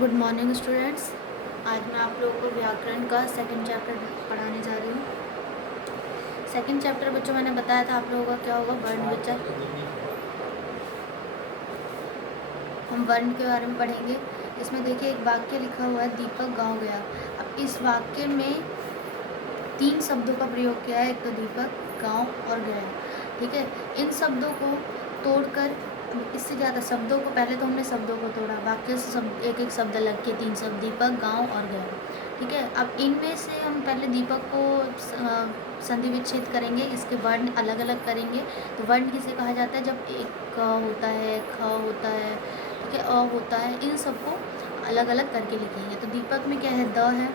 Good morning students. आज मैं आप लोगों को व्याकरण का सेकंड चैप्टर पढ़ाने जा रही हूँ। सेकंड चैप्टर बच्चों मैंने बताया था आप लोगों का क्या होगा, वर्ण विचार। हम वर्ण के बारे में पढ़ेंगे। इसमें देखिए एक वाक्य लिखा हुआ है, दीपक गाँव गया। अब इस वाक्य में 3 शब्दों का प्रयोग किया है, एक तो दीपक, गाँव और गया। ठीक है, इन शब्दों को तोड़कर इससे ज़्यादा शब्दों को, पहले तो हमने शब्दों को तोड़ा, वाक्य से शब्द एक एक शब्द अलग के 3 शब्द, दीपक, गाँव और गया। ठीक है, अब इनमें से हम पहले दीपक को संधि विच्छेद करेंगे, इसके वर्ण अलग अलग करेंगे। तो वर्ण किसे कहा जाता है, जब एक क होता है, ख होता है, ठीक है, अ होता है, इन सबको अलग अलग करके लिखेंगे। तो दीपक में क्या है, द है,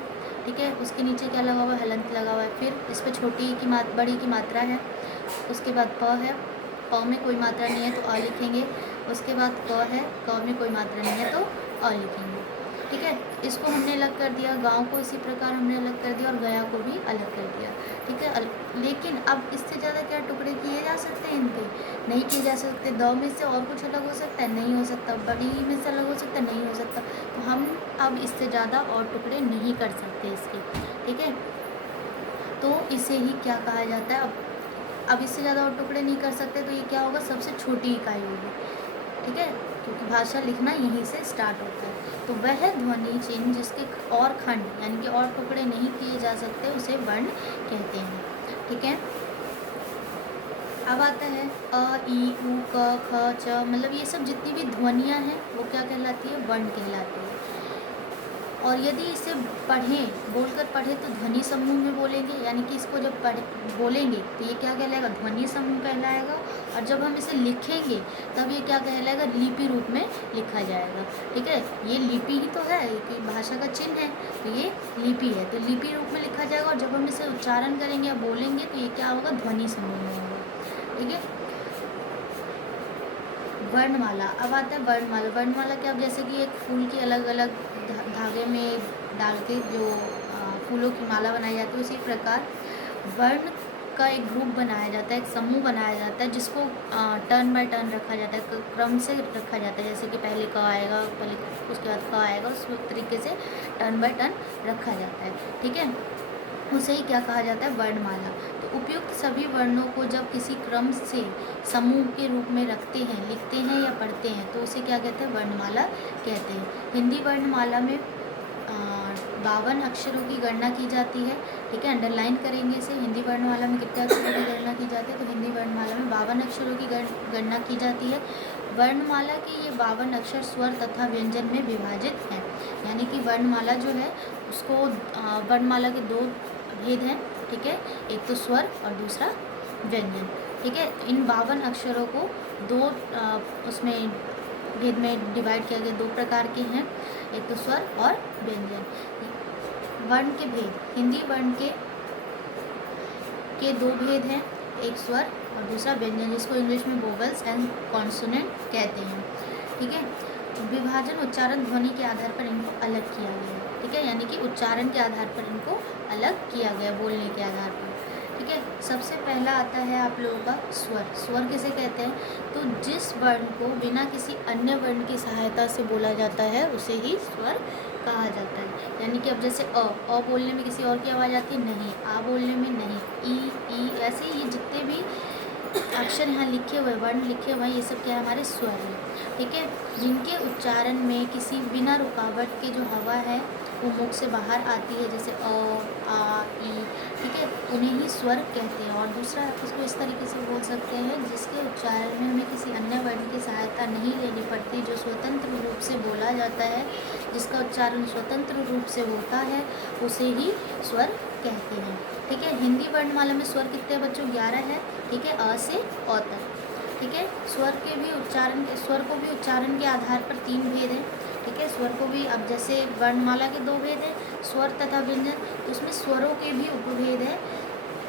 ठीक है, उसके नीचे क्या लगा हुआ है, हलंत लगा हुआ है। फिर इस पर छोटी की बड़ी की मात्रा है। उसके बाद प है, प में कोई मात्रा नहीं है तो अ लिखेंगे। उसके बाद क है, क में कोई मात्रा नहीं है तो अ लिखेंगे। ठीक है, इसको हमने अलग कर दिया, गांव को इसी प्रकार हमने अलग कर दिया और गया को भी अलग कर दिया। ठीक है, लेकिन अब इससे ज़्यादा क्या टुकड़े किए जा सकते हैं इनके? नहीं किए जा सकते। द में से और कुछ अलग हो सकता है? नहीं हो सकता। बड़ी में से अलग हो सकता है? नहीं हो सकता। तो हम अब इससे ज़्यादा और टुकड़े नहीं कर सकते इसके। ठीक है, तो इसे ही क्या कहा जाता है, अब इससे ज़्यादा और टुकड़े नहीं कर सकते तो ये क्या होगा, सबसे छोटी इकाई होगी। ठीक है, क्योंकि भाषा लिखना यहीं से स्टार्ट होता है। तो वह ध्वनि चिन्ह जिसके और खंड यानी कि और टुकड़े नहीं किए जा सकते उसे वर्ण कहते हैं। ठीक है, अब आता है अ, ई, उ, क, ख, च, मतलब ये सब जितनी भी ध्वनियाँ हैं वो क्या कहलाती है, वर्ण कहलाती है। और यदि इसे पढ़ें, बोलकर पढ़ें तो ध्वनि समूह में बोलेंगे, यानी कि इसको जब बोलेंगे तो ये क्या कहलाएगा, ध्वनि समूह कहलाएगा। और जब हम इसे लिखेंगे तब ये क्या कहलाएगा, लिपि रूप में लिखा जाएगा। ठीक है, ये लिपि ही तो है कि भाषा का चिन्ह है, तो ये लिपि है, तो लिपि रूप में लिखा जाएगा। और जब हम इसे उच्चारण करेंगे या बोलेंगे तो ये क्या होगा, ध्वनि समूह में होगा। ठीक है, वर्णमाला। अब आता है वर्णमाला। वर्णमाला क्या, जैसे कि एक फूल की अलग अलग धागे में डाल के जो फूलों की माला बनाई जाती है, उसी प्रकार वर्ण का एक ग्रुप बनाया जाता है, एक समूह बनाया जाता है, जिसको टर्न बाय टर्न रखा जाता है, क्रम से रखा जाता है। जैसे कि पहले क आएगा, पहले उसके बाद क आएगा, उस तरीके से टर्न बाय टर्न रखा जाता है। ठीक है, उसे ही क्या कहा जाता है, वर्णमाला। तो उपयुक्त सभी वर्णों को जब किसी क्रम से समूह के रूप में रखते हैं, लिखते हैं या पढ़ते हैं तो उसे क्या कहते हैं, वर्णमाला कहते हैं। हिंदी वर्णमाला में 52 अक्षरों की गणना की जाती है। ठीक है, अंडरलाइन करेंगे इसे। हिंदी वर्णमाला में कितने अक्षरों की गणना की जाती है, तो हिंदी वर्णमाला में 52 अक्षरों की गणना की जाती है। वर्णमाला के ये 52 अक्षर स्वर तथा व्यंजन में विभाजित हैं, यानी कि वर्णमाला जो है उसको वर्णमाला के 2 भेद हैं। ठीक है, एक तो स्वर और दूसरा व्यंजन। ठीक है, इन 52 अक्षरों को दो उसमें भेद में डिवाइड किया गया, 2 प्रकार के हैं, एक तो स्वर और व्यंजन। वर्ण के भेद, हिंदी वर्ण के 2 भेद हैं, एक स्वर और दूसरा व्यंजन, जिसको इंग्लिश में वोवेल्स एंड कॉन्सोनेंट कहते हैं। ठीक है, विभाजन उच्चारण ध्वनि के आधार पर इनको अलग किया गया है। ठीक है, यानी कि उच्चारण के आधार पर इनको अलग किया गया, बोलने के आधार पर। ठीक है, सबसे पहला आता है आप लोगों का स्वर। स्वर किसे कहते हैं, तो जिस वर्ण को बिना किसी अन्य वर्ण की सहायता से बोला जाता है उसे ही स्वर कहा जाता है। यानी कि अब जैसे अ बोलने में किसी और की आवाज़ आती है, नहीं, आ बोलने में नहीं, ई, ऐसे ये जितने भी अक्षर यहाँ लिखे हुए, वर्ण लिखे हुए हैं, ये सब क्या है, हमारे स्वर हैं। ठीक है, जिनके उच्चारण में किसी बिना रुकावट के जो हवा है वो मुख से बाहर आती है, जैसे अ, आ, ई। ठीक है, उन्हें ही स्वर कहते हैं। और दूसरा इसको इस तरीके से बोल सकते हैं, जिसके उच्चारण में हमें किसी अन्य वर्ण की सहायता नहीं लेनी पड़ती, जो स्वतंत्र रूप से बोला जाता है, जिसका उच्चारण स्वतंत्र रूप से होता है, उसे ही स्वर कहते हैं। ठीक है, हिंदी वर्णमाला में स्वर कितने बच्चों, 11 है। ठीक है, अ से अ तक। ठीक है, स्वर को भी उच्चारण के आधार पर 3 भेद हैं। ठीक है, स्वर को भी, अब जैसे वर्णमाला के 2 भेद हैं, स्वर तथा व्यंजन, तो उसमें स्वरों के भी उपभेद है,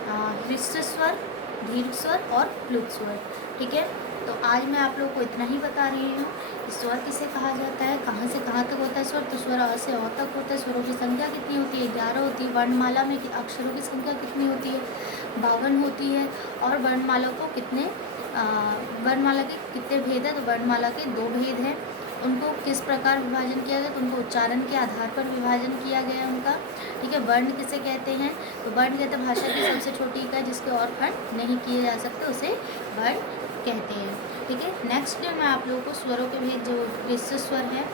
ह्रस्व स्वर, दीर्घ स्वर और प्लुत स्वर। ठीक है, तो आज मैं आप लोगों को इतना ही बता रही हूँ। स्वर किसे कहा जाता है, कहाँ से कहाँ तक होता है स्वर, तो स्वर अ से अ तक होता है। स्वरों की संख्या कितनी होती है, 11 होती है। वर्णमाला में अक्षरों की संख्या कितनी होती है, 52 होती है। और वर्णमाला के कितने भेद हैं, तो वर्णमाला के 2 भेद हैं। उनको किस प्रकार विभाजन किया गया, तो उनको उच्चारण के आधार पर विभाजन किया गया उनका। ठीक है, वर्ण किसे कहते हैं, तो वर्ण कहते हैं भाषा की सबसे छोटी इकाई जिसके और खंड नहीं किए जा सकते, उसे वर्ण कहते हैं। ठीक है, नेक्स्ट में मैं आप लोगों को स्वरों के भेद, जो विशिष्ट स्वर है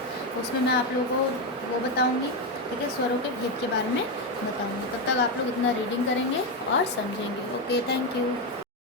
उसमें मैं आप लोगों को वो बताऊँगी। ठीक है, स्वरों के भेद के बारे में बताऊँगी। तब तक आप लोग इतना रीडिंग करेंगे और समझेंगे। Okay, thank you.